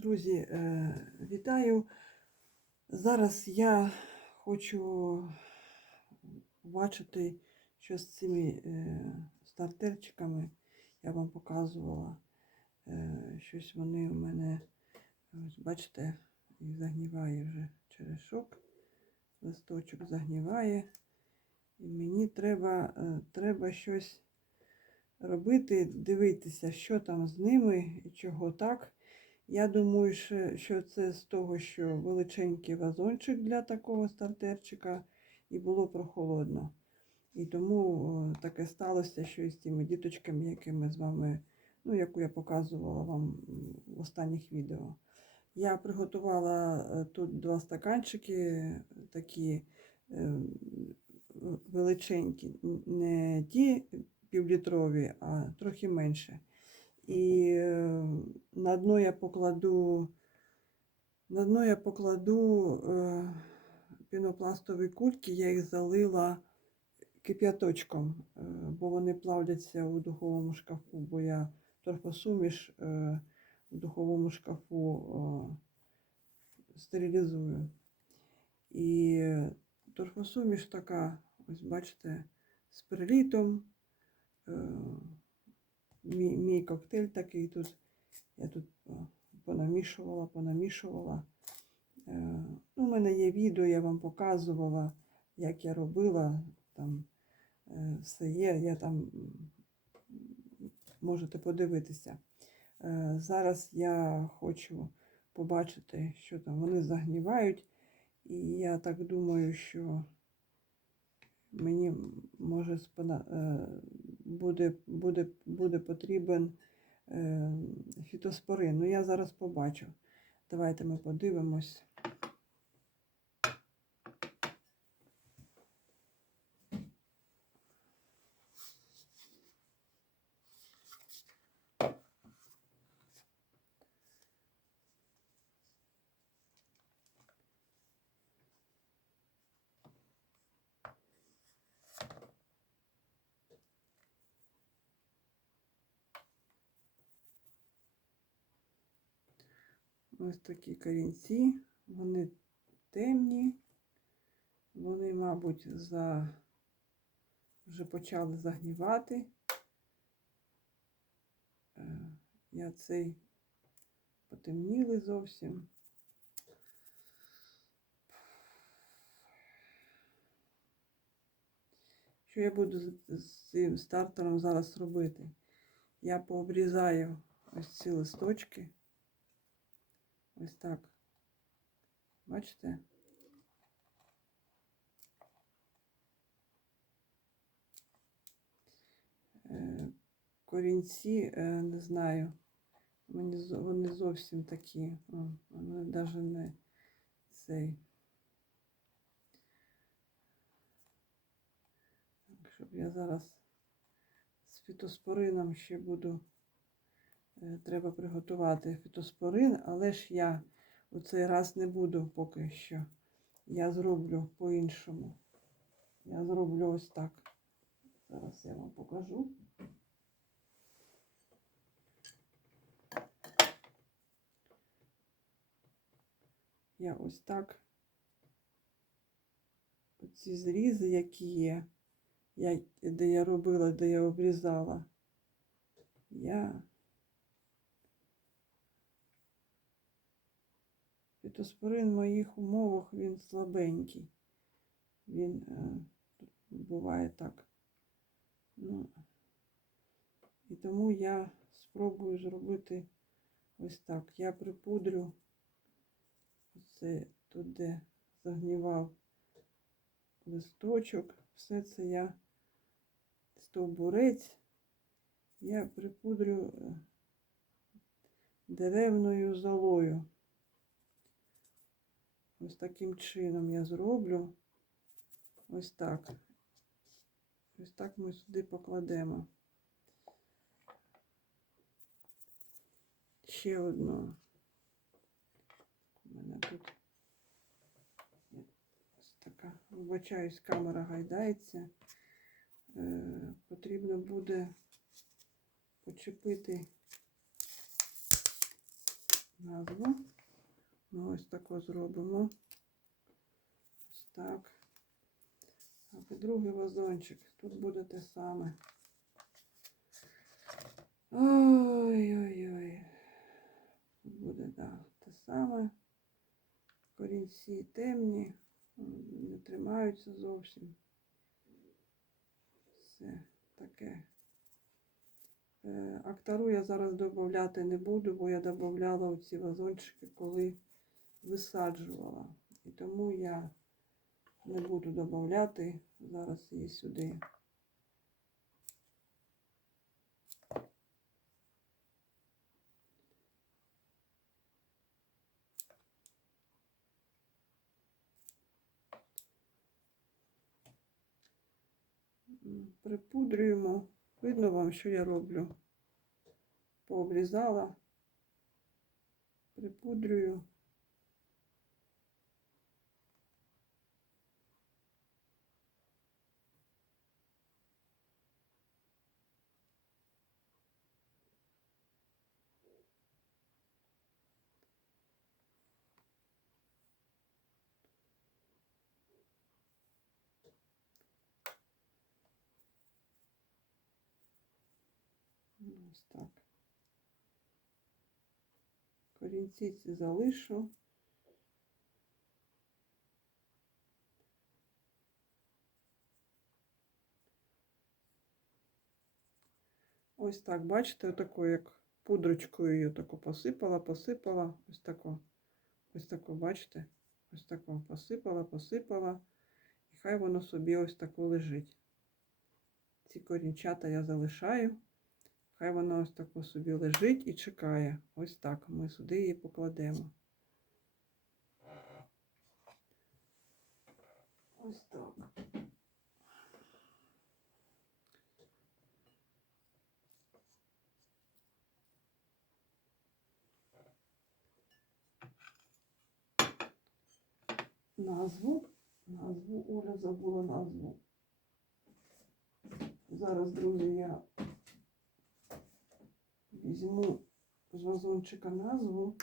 Друзі, е, вітаю. Зараз я хочу бачити, що з цими е, стартерчиками я вам показувала. Е, Щось вони у мене, бачите, їх загніває вже черешок, листочок загніває. І мені треба, треба щось робити, дивитися, що там з ними і чого так. Я думаю, що, це з того, що величенький вазончик для такого стартерчика і було прохолодно. І тому таке сталося, що і з тими діточками, які з вами, ну, яку я показувала вам в останніх відео. Я приготувала е, тут два стаканчики, такі е, величенькі, не ті півлітрові, а трохи менше. І е, на дно я покладу, на дно я покладу е, пінопластові кульки, я їх залила кип'яточком, е, бо вони плавляться у духовому шкафу, бо я торфосуміш е, у духовому шкафу е, стерилізую. І торфосуміш така, ось бачите, з перелітом. Мій, мій коктейль такий тут. Я тут понамішувала, понамішувала. Е, ну, У мене є відео, я вам показувала, як я робила. Там е, все є. Я там можете подивитися. Е, Зараз я хочу побачити, що там вони загнівають. І я так думаю, що мені може спона- буде, буде, буде потрібен е, фітоспорин. Ну, я зараз побачу. Давайте ми подивимось. Ось такі корінці. Вони темні. Вони, мабуть, за... вже почали загнівати. Е, Я цей потемніли зовсім. Що я буду з, з цим стартером зараз робити? Я пообрізаю ось ці листочки. Ось так. Бачите? Е, Корінці, е, не знаю, вони зовсім такі, вони навіть не цей. Щоб я зараз з фітоспорином ще буду треба приготувати фітоспорин, але ж я у цей раз не буду поки що. Я зроблю по-іншому. Я зроблю ось так. Зараз я вам покажу. Я ось так. Оці зрізи, які є, я, де я робила, де я обрізала, я Фітоспорин в моїх умовах він слабенький. Він е, буває так. Ну, і тому я спробую зробити ось так. Я припудрю це тут, де загнівав листочок. Все це я стовбурець. Я припудрю е, деревною золою. Ось таким чином я зроблю. Ось так. Ось так ми сюди покладемо. Ще одну. У мене тут ось така, вибачаюсь, камера гайдається. Е, потрібно буде почепити назву. Ми ось тако зробимо. Ось так. Так, і другий вазончик. Тут буде те саме. Ой-ой-ой. Тут буде, так, те саме. Корінці темні, не тримаються зовсім. Все таке. Е, Актару я зараз додати не буду, бо я додавала оці вазончики, коли висаджувала. І тому я не буду додати зараз її сюди. Припудрюємо. Видно вам, що я роблю? Пообрізала, припудрюю. Ось так. Корінці ці залишу. Ось так, бачите, отако, як пудрочкою її тако посипала, посипала, ось тако, ось тако, бачите, ось тако посипала, посипала, і хай воно собі ось тако лежить. Ці корінчата я залишаю. Хай вона ось тако собі лежить і чекає. Ось так. Ми сюди її покладемо. Ось так. Назву. Назву Оля забула назву. Зараз, друзі, я візьму з вазончика назву.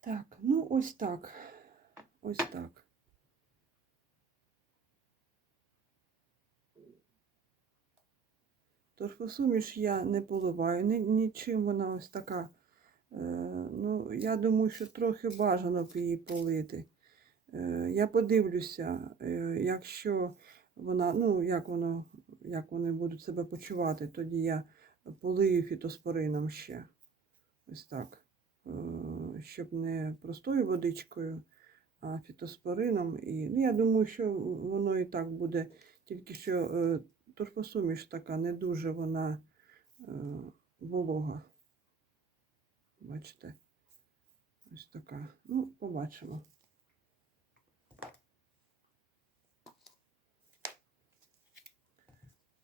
Так, ну ось так. Ось так. Торфосуміш я не поливаю, нічим вона ось така. Е, ну, я думаю, що трохи бажано б її полити. Е, я подивлюся, е, якщо вона, ну, як воно, як вони будуть себе почувати, тоді я полию фітоспорином ще. Ось так. Щоб не простою водичкою, а фітоспорином. І, ну, я думаю, що воно і так буде, тільки що торфосуміш така не дуже вона е, волога. Бачите? Ось така. Ну, побачимо.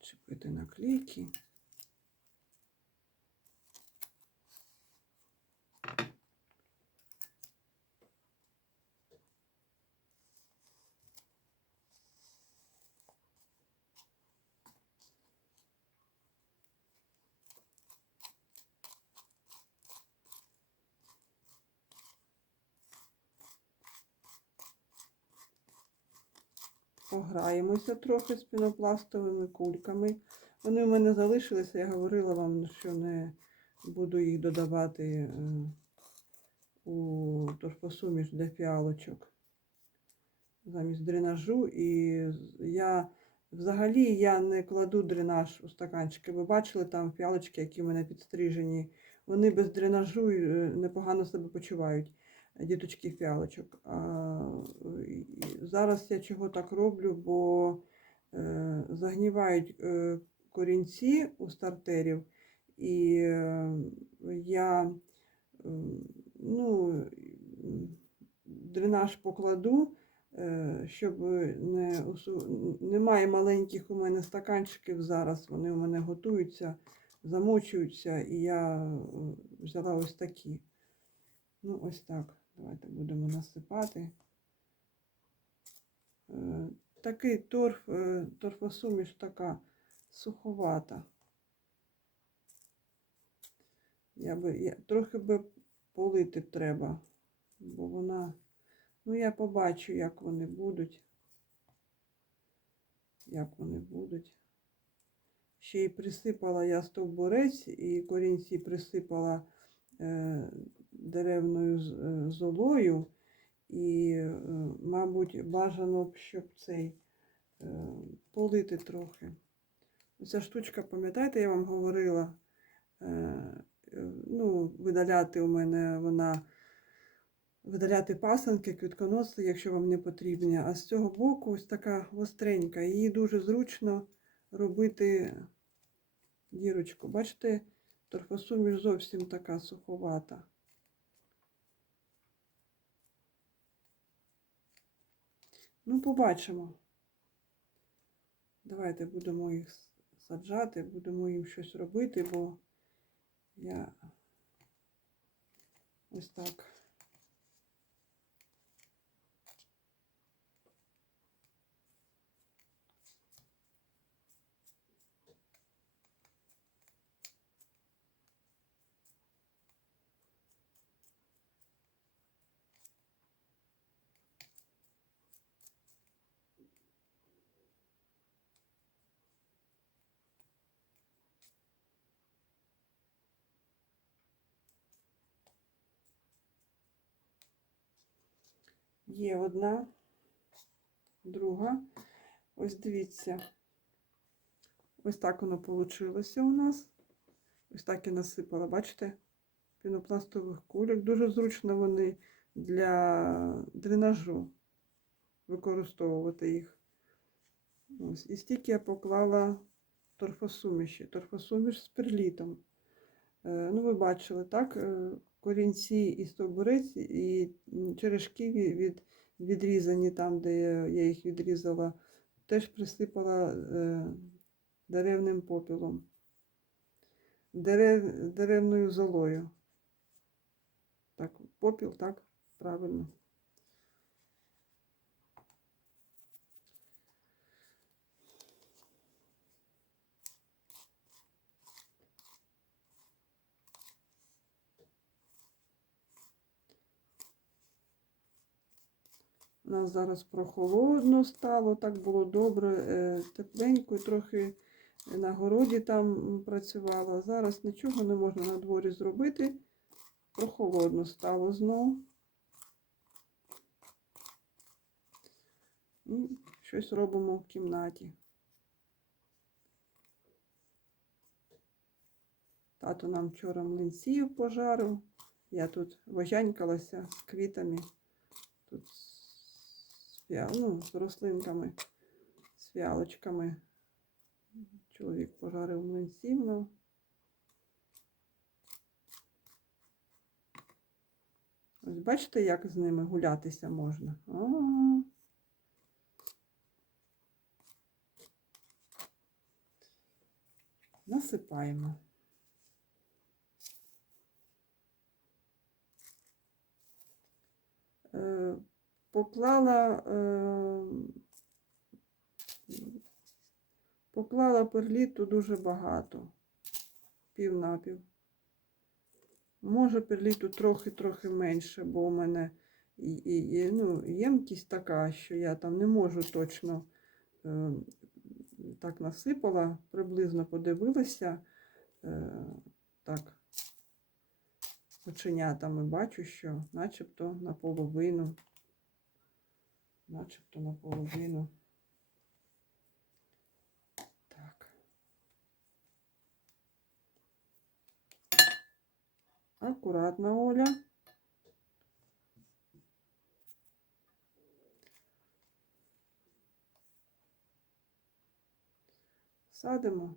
Чепити наклейки. Пограємося трохи з пінопластовими кульками. Вони в мене залишилися, я говорила вам, що не буду їх додавати е, у торфосуміш для фіалочок замість дренажу. І я взагалі я не кладу дренаж у стаканчики. Ви бачили там фіалочки, які в мене підстрижені. Вони без дренажу е, непогано себе почувають діточки фіалочок. Зараз я чого так роблю, бо е, загнівають е, корінці у стартерів, і е, я ну, дренаж покладу, щоб не немає маленьких у мене стаканчиків зараз, вони у мене готуються, замочуються, і я взяла ось такі. Ну, ось так. Давайте будемо насипати. Е, Такий торф, е, торфосуміш така суховата. Я би, я, трохи би полити треба, бо вона, ну я побачу, як вони будуть. Як вони будуть. Ще й присипала я стовбурець і корінці присипала е, деревною е, золою. І, е, мабуть, бажано б, щоб цей е, полити трохи. Ця штучка, пам'ятаєте, я вам говорила, ну, видаляти у мене вона, видаляти пасанки, квітконоси, якщо вам не потрібні. А з цього боку ось така гостренька. Її дуже зручно робити дірочку. Бачите, торфосуміш зовсім така суховата. Ну, побачимо. Давайте будемо їх саджати, будемо їм щось робити, бо я ось так. Є одна, друга. Ось дивіться. Ось так воно вийшло у нас. Ось так я насипала, бачите? Пінопластових кульок. Дуже зручно вони для дренажу використовувати їх. Ось. І стільки я поклала торфосуміші. Торфосуміш з перлітом. Е, Ну, ви бачили, так? Корінці і стовбурець, і черешки від, відрізані там, де я їх відрізала, теж присипала е, деревним попілом, дерев, деревною золою. Так, попіл, так, правильно. У нас зараз прохолодно стало, так було добре, е, тепленько, трохи на городі там працювала. Зараз нічого не можна на дворі зробити. Прохолодно стало знову. І щось робимо в кімнаті. Тато нам вчора млинців пожарив. Я тут вожанькалася квітами. Тут з, ну, з рослинками, з фіалочками. Чоловік пожарив млинців. Ну. Ось бачите, як з ними гулятися можна. А -а -а. Насипаємо. Е, поклала, е, поклала перліту дуже багато, пів на пів. Може перліту трохи-трохи менше, бо у мене і, і, і, ну, ємкість така, що я там не можу точно е, так насипала, приблизно подивилася, е, так, оченятами бачу, що начебто наполовину, начебто наполовину. Так. Акуратно, Оля. Садимо.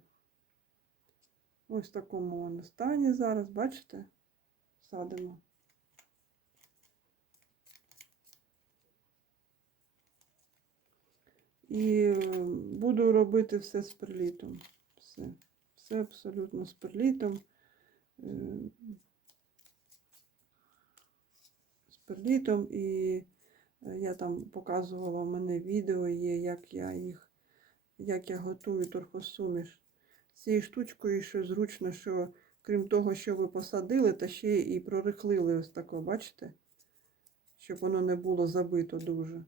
Ось в такому стані зараз, бачите? Садимо. І е, буду робити все з перлітом. Все. Все абсолютно з перлітом. Е, перлітом, і е, я там показувала, у мене відео є, як я їх, як я готую торфосуміш. Цією штучкою, що зручно, що крім того, що ви посадили, та ще і прорихлили ось тако, бачите? Щоб воно не було забито дуже.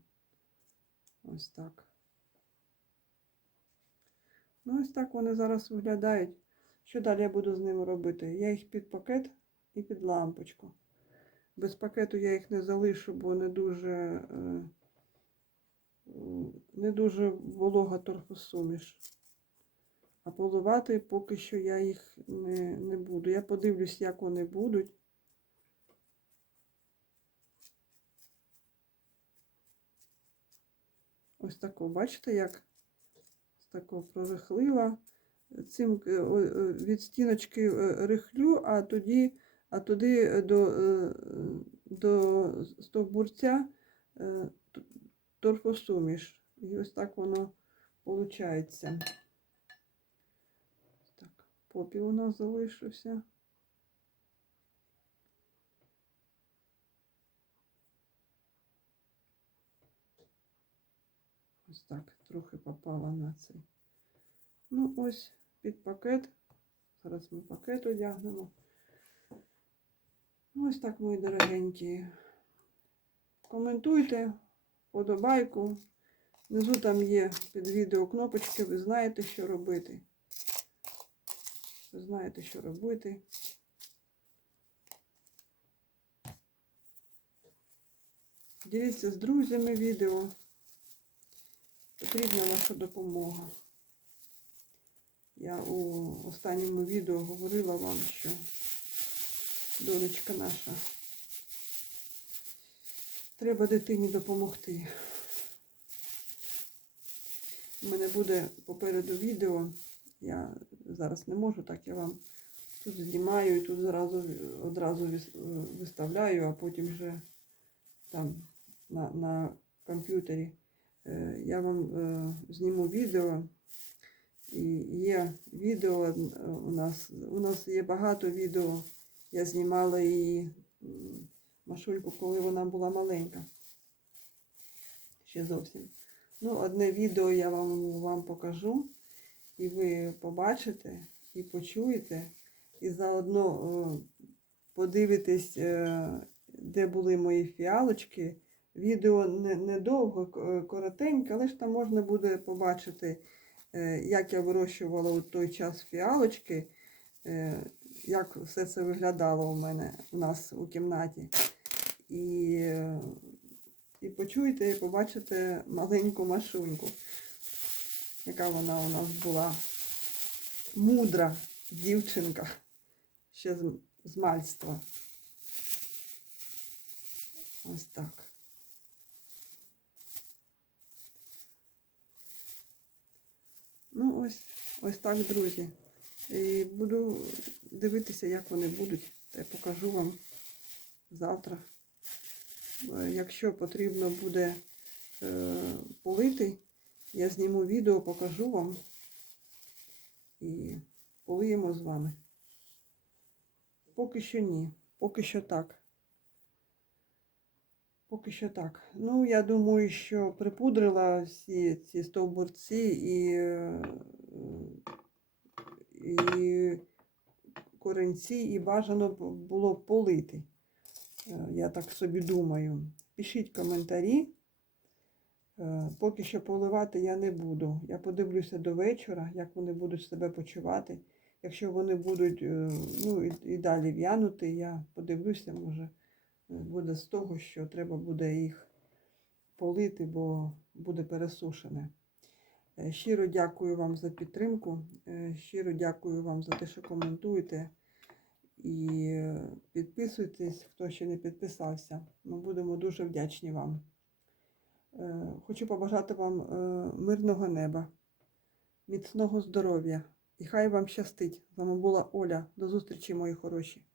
Ось так. Ну, ось так вони зараз виглядають. Що далі я буду з ними робити? Я їх під пакет і під лампочку. Без пакету я їх не залишу, бо не дуже, е, не дуже волога торфосуміш. А поливати поки що я їх не, не буду. Я подивлюсь, як вони будуть. Ось тако, бачите, як з такого прорихлила. Цим е, е, від стіночки е, рихлю, а тоді, а туди до, до стовбурця торфосуміш. І ось так воно виходить. Так, попіл у нас залишився. Ось так, трохи попала на цей. Ну, ось під пакет. Зараз ми пакет одягнемо. Ну, Ось так, мої дорогенькі. Коментуйте, подобайку. Внизу там є під відео кнопочки, ви знаєте, що робити. Ви знаєте, що робити. Діліться з друзями відео. Потрібна ваша допомога. Я у останньому відео говорила вам, що донечка наша. Треба дитині допомогти. У мене буде попереду відео. Я зараз не можу, так я вам тут знімаю і тут зразу одразу виставляю, а потім вже там на, на комп'ютері. Е, Я вам е, зніму відео. І є відео е, у нас. У нас є багато відео. Я знімала її Машульку, коли вона була маленька. Ще зовсім. Ну, одне відео я вам, вам покажу, і ви побачите і почуєте, і заодно подивитесь, де були мої фіалочки. Відео недовго, к- е, коротеньке, але ж там можна буде побачити, е, як я вирощувала у той час фіалочки, е, як все це виглядало у мене у нас у кімнаті. І, і почуєте, і побачите маленьку машуньку, яка вона у нас була мудра дівчинка ще з, з мальства. Ось так. Ну, ось, ось так, друзі. І буду дивитися, як вони будуть. Та я покажу вам завтра. Е, Якщо потрібно буде е, полити, я зніму відео, покажу вам і полиємо з вами. Поки що ні. Поки що так. Поки що так. Ну, я думаю, що припудрила всі ці стовбурці і, е, і коренці, і бажано було полити. Е, Я так собі думаю. Пишіть коментарі. Е, Поки що поливати я не буду. Я подивлюся до вечора, як вони будуть себе почувати. Якщо вони будуть ну, і, далі в'янути, я подивлюся, може, буде з того, що треба буде їх полити, бо буде пересушене. Е, Щиро дякую вам за підтримку. е, Щиро дякую вам за те, що коментуєте. І е, підписуйтесь, хто ще не підписався. Ми будемо дуже вдячні вам. Хочу побажати вам мирного неба, міцного здоров'я і хай вам щастить. З вами була Оля. До зустрічі, мої хороші.